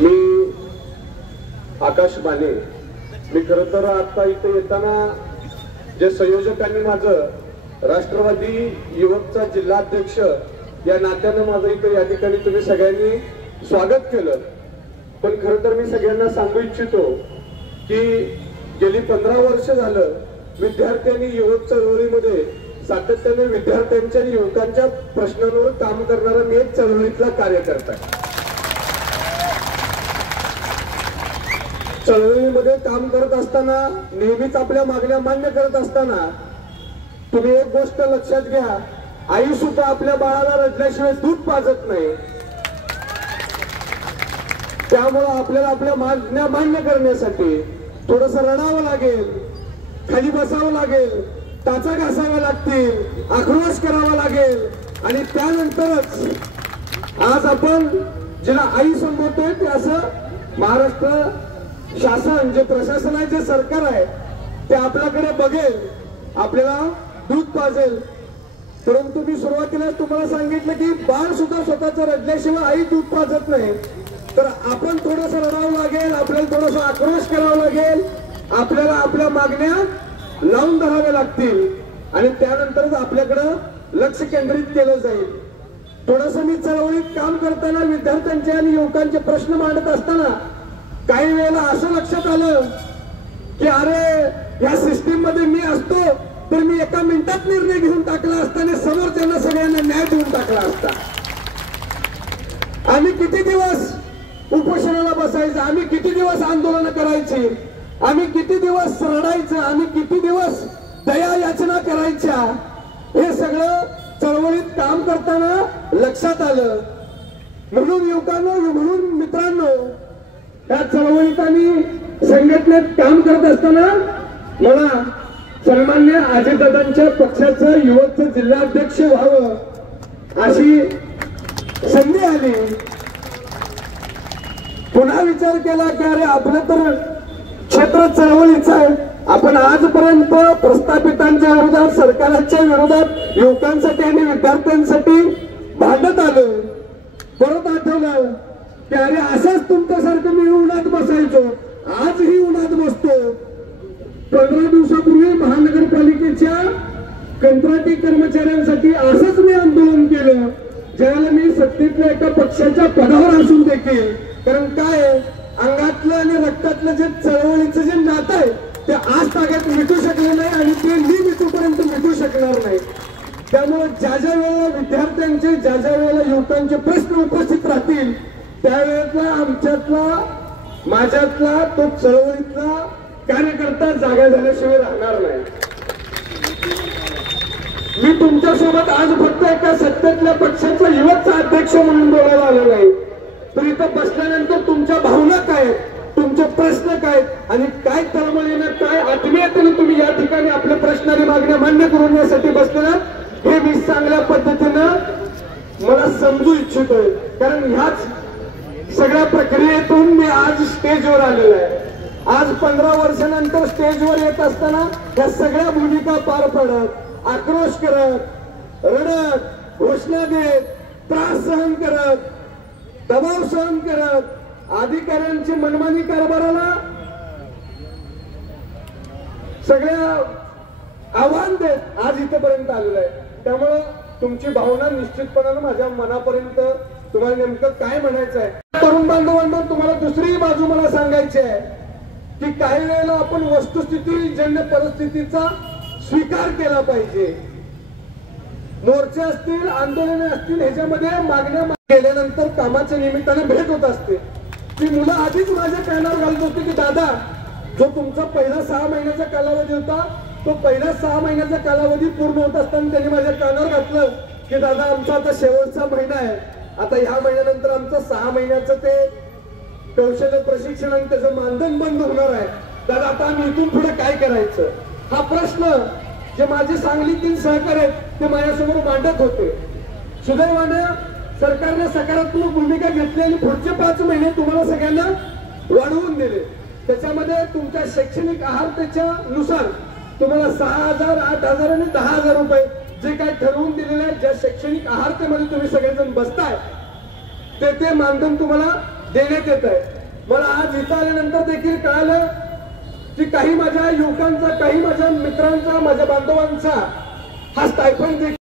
मी आकाश माने। मी खरं तर आता इथे येताना जे संयोजकांनी माझं राष्ट्रवादी युवकचा जिल्हाध्यक्ष या नात्यानं माझं इथे या ठिकाणी तुम्ही सगळ्यांनी स्वागत केलं, पण खरं तर मी सगळ्यांना सांगू इच्छितो की गेली 15 वर्ष झालं विद्यार्थ्यांनी युवक चळवळीमध्ये सातत्याने विद्यार्थ्यांच्या आणि युवकांच्या प्रश्नांवर काम करणारा मी एक चळवळीतला कार्यकर्ता आहे। चळवळीमध्ये काम करत असताना नेहमीच आपल्या मागण्या मान्य करत असताना तुम्ही एक गोष्ट लक्षात घ्या, आई सुद्धा आपल्या बाळाला रडल्याशिवाय दूध पाजत नाही। त्यामुळे आपल्याला आपल्या मागण्या मान्य करण्यासाठी थोडस रडावं लागेल, खाली बसावं लागेल, टाचा घासाव्या लागतील, आक्रोश करावा लागेल आणि त्यानंतरच आज आपण जिला आई संबोधतोय ते असं महाराष्ट्र शासन जे प्रशासन आहे जे सरकार आहे ते आपल्याकडे बघेल, आपल्याला दूध पाजेल। परंतु मी सुरुवातीला तुम्हाला सांगितलं की बाळ सुद्धा स्वतःचं रडल्याशिवाय आई दूध पाजत नाही, तर आपण थोडस रडावं लागेल, आपल्याला थोडासा आक्रोश करावा लागेल, आपल्याला आपल्या मागण्या लावून धराव्या लागतील आणि त्यानंतरच आपल्याकडं लक्ष केंद्रित केलं जाईल। थोडस मी चळवळीत काम करताना विद्यार्थ्यांचे आणि युवकांचे प्रश्न मांडत असताना काही वेळेला असं लक्षात आलं की अरे या सिस्टीम मध्ये मी असतो तर मी एका मिनिटात निर्णय घेऊन टाकला असता आणि समोरच्यांना सगळ्यांना न्याय देऊन टाकला असता। आम्ही किती दिवस उपोषणाला बसायचं, आम्ही किती दिवस आंदोलन करायची, आम्ही किती दिवस रडायचं, आम्ही किती दिवस दया याचना करायच्या, हे सगळं चळवळीत काम करताना लक्षात आलं। म्हणून युवकांनो, म्हणून मित्रांनो, या चळवळीत आणि संघटनेत काम करत असताना मला सन्मान्य अजितदादांच्या पक्षाचं युवकचं जिल्हाध्यक्ष व्हावं अशी संधी आली। पुन्हा विचार केला की अरे आपलं तर क्षेत्र चळवळीचं आहे, आपण आजपर्यंत प्रस्थापितांच्या विरोधात, सरकारच्या विरोधात, युवकांसाठी आणि विद्यार्थ्यांसाठी भांडत आलो। परत आठवलं की अरे असंच तुमच्यासारखं मी उन्हात बसायचो, आजही उन्हात बसतो। 15 दिवसापूर्वी महानगरपालिकेच्या कंत्राटी कर्मचाऱ्यांसाठी असंच मी आंदोलन केलं, ज्यावेळेला मी सत्तेतल्या एका पक्षाच्या पदावर असून देखील। कारण काय अंगातलं आणि रक्तातलं जे चळवळीचं जे नातं आहे ते आज ताग्यात मिटू शकले नाही आणि ते मी मिटूपर्यंत मिटू शकणार नाही। त्यामुळे ज्या ज्या वेळेला विद्यार्थ्यांचे, ज्या ज्या वेळेला युवकांचे प्रश्न उपस्थित राहतील त्यावेळेला आमच्यातला, माझ्यातला तो चळवळीतला कार्यकर्ता जागा झाल्याशिवाय राहणार नाही। मी तुमच्यासोबत आज फक्त एका सत्तेतल्या पक्षाचा युवकचा अध्यक्ष म्हणून बोलायला आलो नाही, तर इथं बसल्यानंतर तुमच्या भावना काय आहेत, तुमचे प्रश्न काय आणि काय तळमळीनं, काय आत्मीयतेने तुम्ही या ठिकाणी आपले प्रश्न आणि मागण्या मान्य करून यासाठी बसलेलात हे मी चांगल्या पद्धतीनं मला समजू इच्छितोय। कारण ह्याच सगळ्या प्रक्रियेतून मी आज स्टेजवर आलेलो आहे। आज 15 वर्षानंतर स्टेजवर येत असताना या सगळ्या भूमिका पार पडत, आक्रोश करत, रडत, घोषणा देत, त्रास सहन करत, दबाव सहन करत, अधिकाऱ्यांची मनमानी कारभाराला सगळ्या आव्हान देत आज इथेपर्यंत आलेलं आहे। त्यामुळे तुमची भावना निश्चितपणाने माझ्या मनापर्यंत, तुम्हाला नेमकं काय म्हणायचं आहे। तरुण बांधवांना तुम्हाला दुसरी बाजू मला सांगायची आहे की काही वेळेला आपण वस्तुस्थिती जन्य परिस्थितीचा स्वीकार केला पाहिजे। मोर्चे असतील, आंदोलने असतील, ह्याच्यामध्ये मागण्या केल्यानंतर कामाच्या निमित्ताने भेट होत असते। ती मुलं आधीच माझ्या कानावर घालत होती की दादा, जो तुमचा पहिला 6 महिन्याचा कालावधी होता तो पहिला 6 महिन्याचा कालावधी पूर्ण होत असताना त्यांनी माझ्या कानावर घातलं की दादा आमचा आता शेवटचा महिना आहे, आता ह्या महिन्यानंतर आमचं 6 महिन्याचं ते कौशल्य प्रशिक्षण आणि त्याचं मानधन बंद होणार आहे, दादा आता आम्ही इथून पुढे काय करायचं, हा प्रश्न जे माझे सांगलीतील सहकारी आहेत ते माझ्यासमोर मांडत होते। सुदैवानं सरकारने सकारात्मक भूमिका घेतली आणि पुढचे 5 महिने तुम्हाला सगळ्यांना वाढवून दिले। त्याच्यामध्ये तुमच्या शैक्षणिक अहर्तेच्या नुसार तुम्हाला 6,000, 8,000 आणि 10,000 रुपये जे काय ठरवून दिलेले आहे, ज्या शैक्षणिक आहारतेमध्ये तुम्ही सगळेजण बसताय ते मानधन तुम्हाला देण्यात येत आहे. मला आज इथं आल्यानंतर देखील कळालं की काही माझ्या युवकांचा, काही माझ्या मित्रांचा, माझ्या बांधवांचा हा स्टायफंड